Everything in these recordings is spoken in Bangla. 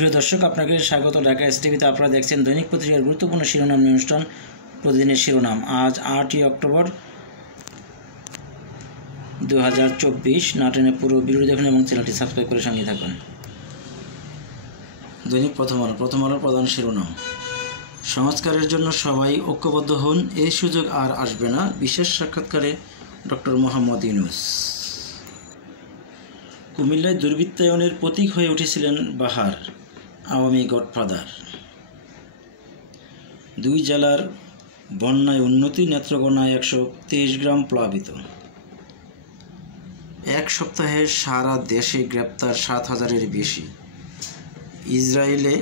প্রিয় দর্শক, আপনাকে স্বাগত ঢাকা এসটিভিতে। আপনারা দেখছেন দৈনিক পত্রিকার গুরুত্বপূর্ণ শিরোনাম অনুষ্ঠান প্রতিদিনের শিরোনাম। আজ 8ই অক্টোবর 2024। নাটেনে পুরো ভিডিও দেখুন এবং চ্যানেলটি সাবস্ক্রাইব করে সঙ্গে থাকুন। দৈনিক প্রথম আলোর প্রধান শিরোনাম: সংস্কারের জন্য সবাই ঐক্যবদ্ধ হন, এই সুযোগ আর আসবে না, বিশেষ সাক্ষাৎকারে ডক্টর মোহাম্মদ ইউনূস। কুমিল্লায় দুর্বৃত্তায়নের প্রতীক হয়ে উঠেছিলেন বাহার, আওয়ামী গডফাদার। দুই জেলার বন্যায় উন্নতি, নেত্রকোনায় 123 গ্রাম প্লাবিত। এক সপ্তাহে সারা দেশে গ্রেপ্তার 7,000-এর বেশি। ইসরায়েলে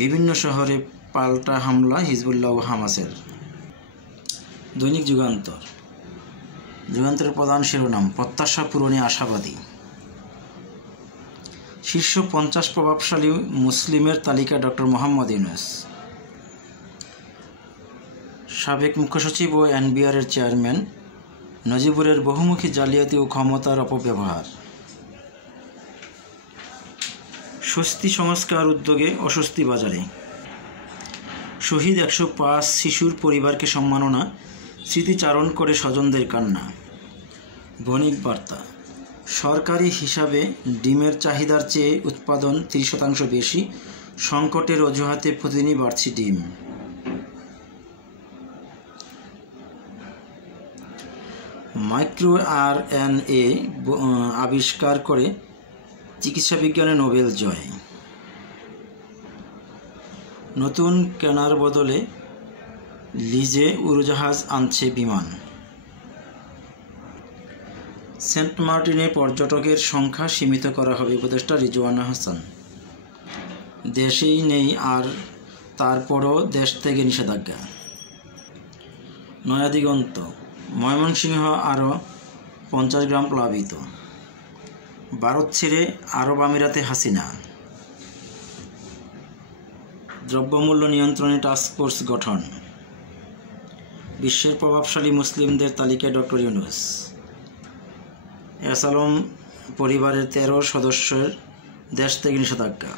বিভিন্ন শহরে পাল্টা হামলা হিজবুল্লাহ ও হামাসের। দৈনিক যুগান্তরের প্রধান শিরোনাম: প্রত্যাশা পূরণে আশাবাদী। শীর্ষ 50 প্রভাবশালী মুসলিমের তালিকায় ডক্টর মোহাম্মদ ইউনূস। সাবেক মুখ্য সচিব ও এনবিআরের চেয়ারম্যান নজিবুরের বহুমুখী জালিয়াতি ও ক্ষমতার অপব্যবহার। স্বস্তি সংস্কার উদ্যোগে অস্বস্তি বাজারে। শহীদ 105 শিশুর পরিবারকে সম্মাননা, স্মৃতিচারণ করে স্বজনদের কান্না। বণিক বার্তা: সরকারি হিসাবে ডিমের চাহিদার চেয়ে উৎপাদন 30% বেশি, সংকটের অজুহাতে প্রতিদিনই বাড়ছে ডিম। মাইক্রো আরএনএ আবিষ্কার করে চিকিৎসা বিজ্ঞানে নোবেল জয়। নতুন কেনার বদলে লিজে উড়োজাহাজ আনছে বিমান। সেন্ট মার্টিনে পর্যটকের সংখ্যা সীমিত করা হবে, উপদেষ্টা রিজওয়ানা হাসান। দেশেই নেই আর তারপরও দেশ থেকে নিষেধাজ্ঞা। নয়া দিগন্ত: ময়মনসিংহ আরও 50 গ্রাম প্লাবিত। ভারত ছেড়ে আরব আমিরাতে হাসিনা। দ্রব্যমূল্য নিয়ন্ত্রণে টাস্কফোর্স গঠন। বিশ্বের প্রভাবশালী মুসলিমদের তালিকায় ডক্টর ইউনূস। এসালম পরিবারের 13 সদস্যের দেশ থেকে নিষেধাজ্ঞা।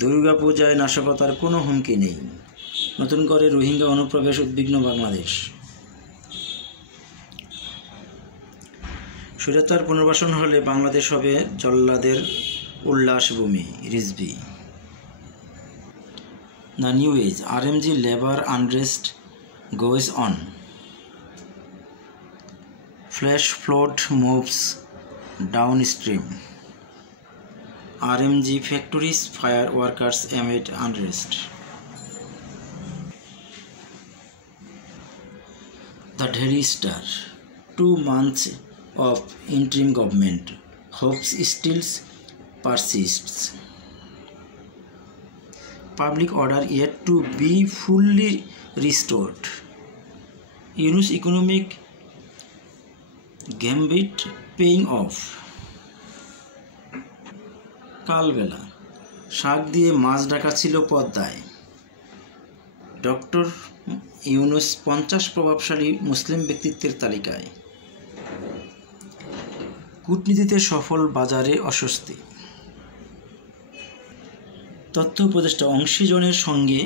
দুর্গাপূজায় নাশকতার কোনো হুমকি নেই, নতুন করে রোহিঙ্গা অনুপ্রবেশ উদ্বিগ্ন বাংলাদেশ। স্বৈরাচার পুনর্বাসন হলে বাংলাদেশ হবে জল্লাদের উল্লাসভূমি, Rizvi. The new age: RMG labour unrest goes on, flash flood moves downstream. RMG factories fire workers amid unrest. The Daily Star: 2 months of interim government, hopes still persists. Public order yet to be fully restored. Yunus economic gambit paying off. কালবেলা: শাক দিয়ে মাছ ঢাকা ছিল পদ্মায়। ডক্টর ইউনূস 50 প্রভাবশালী মুসলিম ব্যক্তিত্বের তালিকায়। কূটনীতিতে সফল, বাজারে অস্বস্তি। তথ্য উপদেষ্টা অংশীজনের সঙ্গে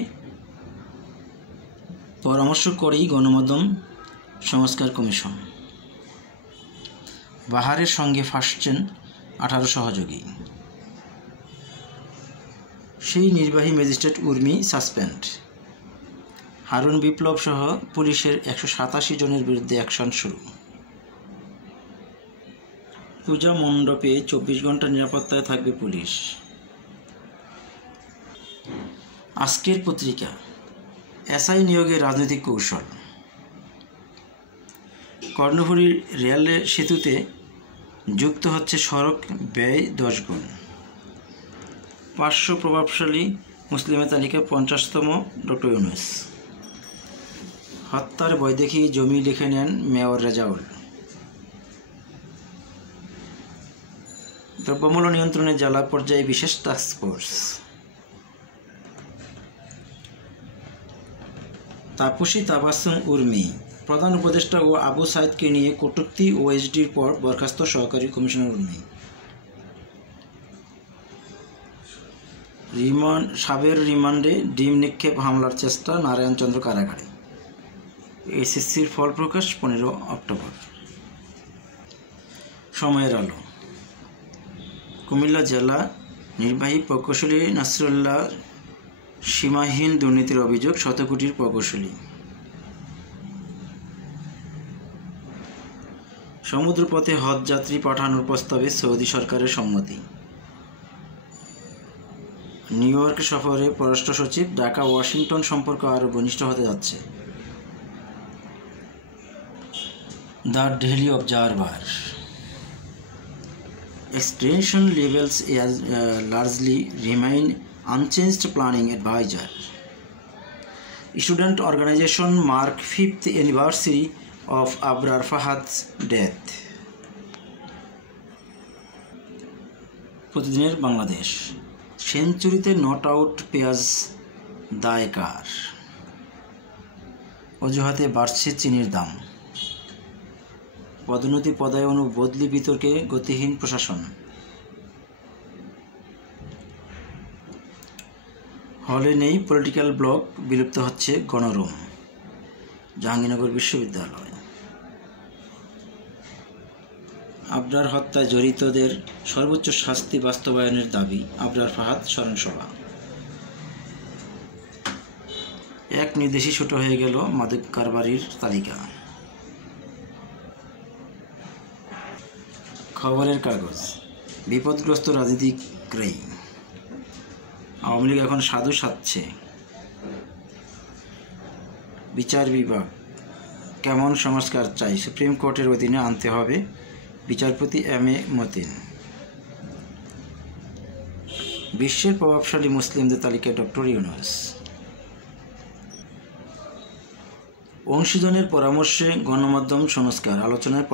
পরামর্শ করেই গণমাধ্যম সংস্কার কমিশন। বাহারের সঙ্গে ফাঁসছেন 18 সহযোগী। সেই নির্বাহী ম্যাজিস্ট্রেট উর্মি সাসপেন্ড। হারুন বিপ্লব সহ পুলিশের 187 জনের বিরুদ্ধে অ্যাকশন শুরু। পূজা মণ্ডপে 24 ঘন্টা নিরাপত্তায় থাকবে পুলিশ। আজকের পত্রিকা: এসআই নিয়োগের রাজনৈতিক কৌশল। কর্ণফুলী রেল সেতুতে যুক্ত হচ্ছে সড়ক ব্যয় 10 গুণ। 500 প্রভাবশালী মুসলিমের তালিকায় 50তম ডক্টর ইউনূস। হত্যার ভয় দেখিয়ে জমি লিখে নেন মেয়র রেজাউল। দ্রব্যমূল্য নিয়ন্ত্রণে জেলা পর্যায়ে বিশেষ টাস্কফোর্স। তাপসী তাবাসসুম উর্মি: প্রধান উপদেষ্টা ও আবু সাইদকে নিয়ে কটূক্তি ওএসডির পর বরখাস্ত সহকারী কমিশনার উর্মি। সাবের রিমান্ডে ডিম নিক্ষেপ হামলার চেষ্টা, নারায়ণচন্দ্র কারাগারে। এসএসসির ফল প্রকাশ 15 অক্টোবর। সময়ের আলো। কুমিল্লা জেলা নির্বাহী প্রকৌশলী নাসরুল্লাহ সীমাহীন দুর্নীতির অভিযোগ, 100 কোটির প্রকৌশলী। সমুদ্রপথে হজ যাত্রী পাঠানোর প্রস্তাবে সৌদি সরকারের সম্মতি। নিউ ইয়র্ক সফরে পররাষ্ট্র সচিব, ঢাকা ওয়াশিংটন সম্পর্ক আরও ঘনিষ্ঠ হতে যাচ্ছে। The daily observer. Extension levels largely remain unchanged, planning advisor. Student organization mark 5th anniversary of Abrar Fahad's death. প্রতিদিনের বাংলাদেশ। সেঞ্চুরিতে নট আউট পেঁয়াজ দায় কার? অজুহাতে বাড়ছে চিনির দাম। পদোন্নতি, পদায়ন ও বদলি বিতর্কে গতিহীন প্রশাসন। হলে নেই পলিটিক্যাল ব্লক, বিলুপ্ত হচ্ছে গণরুম। জাহাঙ্গীরনগর বিশ্ববিদ্যালয়। আবরার হত্যায় জড়িতদের সর্বোচ্চ শাস্তি বাস্তবায়নের দাবি, আবরার ফাহাদ স্মরণসভা। এক নির্দেশে ছোট হয়ে গেল মাদক কারবারির তালিকা। খবরের কাগজ। বিপদগ্রস্ত রাজনীতিকরাই। আওয়ামী লীগ এখন সাধু সাধছে। বিচার বিভাগ কেমন সংস্কার চাই? সুপ্রিম কোর্টের অধীনে আনতে হবে। বিচারপতি এম.এ. মতিন। বিশ্বের প্রভাবশালী মুসলিমদের তালিকায় ডক্টর ইউনূস। অংশীজনের পরামর্শে গণমাধ্যম সংস্কার, আলোচনায়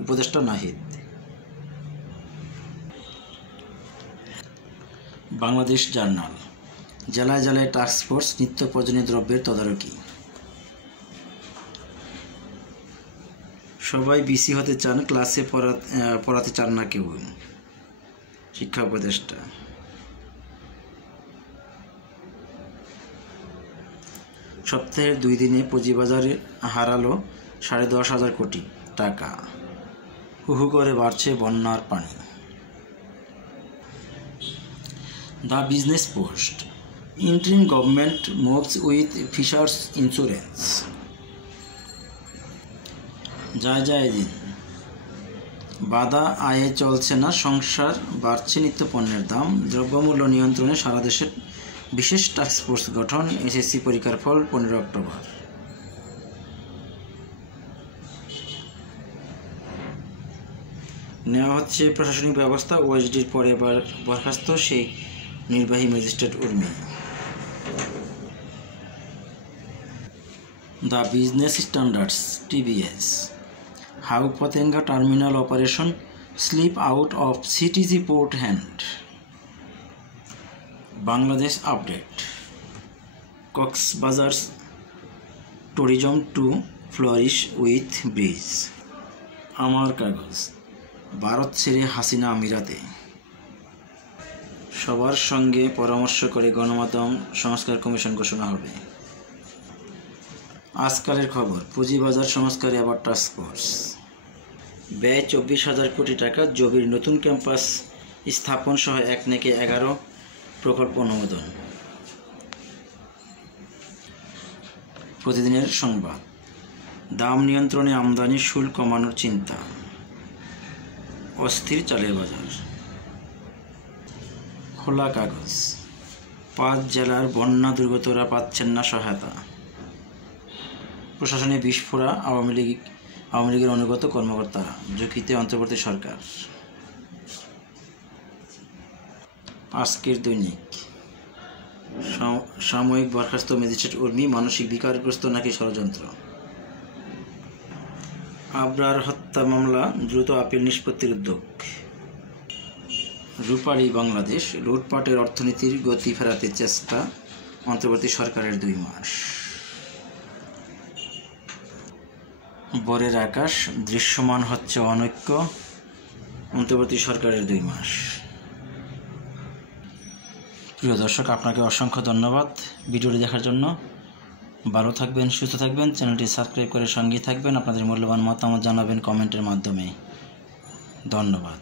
উপদেষ্টা নাহিদ। বাংলাদেশ জার্নাল। জেলায় জেলায় টাস্কফোর্স, নিত্য প্রয়োজনীয় দ্রব্যের তদারকি। সবাই বিসি হতে চান, ক্লাসে পড়াতে চান না কেউ, শিক্ষা উপদেষ্টা। সপ্তাহের 2 দিনে পুঁজিবাজারে হারালো 10,500 কোটি টাকা। হুহু করে বাড়ছে বন্যার পানি। The business post. Interim government moves with fishers insurance. যায় দিন। বাধা আয়ে চলছে না সংসার, বাড়ছে নিত্যপণ্যের দাম। দ্রব্যমূল্য নিয়ন্ত্রণে সারা দেশে বিশেষ টাস্কফোর্স গঠন। এসএসসি পরীক্ষার ফল 15 অক্টোবর। নেওয়া হচ্ছে প্রশাসনিক ব্যবস্থা। ওএসডির পরে বরখাস্ত সেই নির্বাহী magistrate Urmi. The business standards, TBS. How Patenga terminal operation slip out of CTG port hand. Bangladesh update. Cox's Bazar tourism to flourish with bridge. আমার কাগজ। ভারত ছেড়ে হাসিনা আমিরাতে। সবার সঙ্গে পরামর্শ করে গণমাধ্যম সংস্কার কমিশন ঘোষণা হবে। আজকালের খবর। পুঁজিবাজার সংস্কারে আবার টাস্কফোর্স। ব্যয় 24,000 কোটি টাকা। জবির নতুন ক্যাম্পাস স্থাপন সহ 1 থেকে 11 প্রকল্প অনুমোদন। প্রতিদিনের সংবাদ। দাম নিয়ন্ত্রণে আমদানি শুল্ক কমানোর চিন্তা। অস্থির চালের বাজার। খোলা কাগজ। 5 জেলার বন্যা দুর্গতরা পাচ্ছেন না সহায়তা। প্রশাসনে বিস্ফোরা আওয়ামী লীগের অনুগত কর্মকর্তারা, ঝুঁকিতে অন্তর্বর্তী সরকার। আজকের দৈনিক। সাময়িক বরখাস্ত ম্যাজিস্ট্রেট উর্মি, মানসিক বিকারগ্রস্ত নাকি ষড়যন্ত্র। আবরার হত্যা মামলা দ্রুত আপিল নিষ্পত্তির উদ্যোগ। রূপালী বাংলাদেশ। লুটপাটের অর্থনীতির গতি ফেরাতে চেষ্টা, অন্তর্বর্তী সরকারের 2 মাস। বরের আকাশ। দৃশ্যমান হচ্ছে অনৈক্য, অন্তর্বর্তী সরকারের 2 মাস। প্রিয় দর্শক, আপনাকে অসংখ্য ধন্যবাদ ভিডিওটি দেখার জন্য। ভালো থাকবেন, সুস্থ থাকবেন, চ্যানেলটি সাবস্ক্রাইব করে সঙ্গেই থাকবেন। আপনাদের মূল্যবান মতামত জানাবেন কমেন্টের মাধ্যমে। ধন্যবাদ।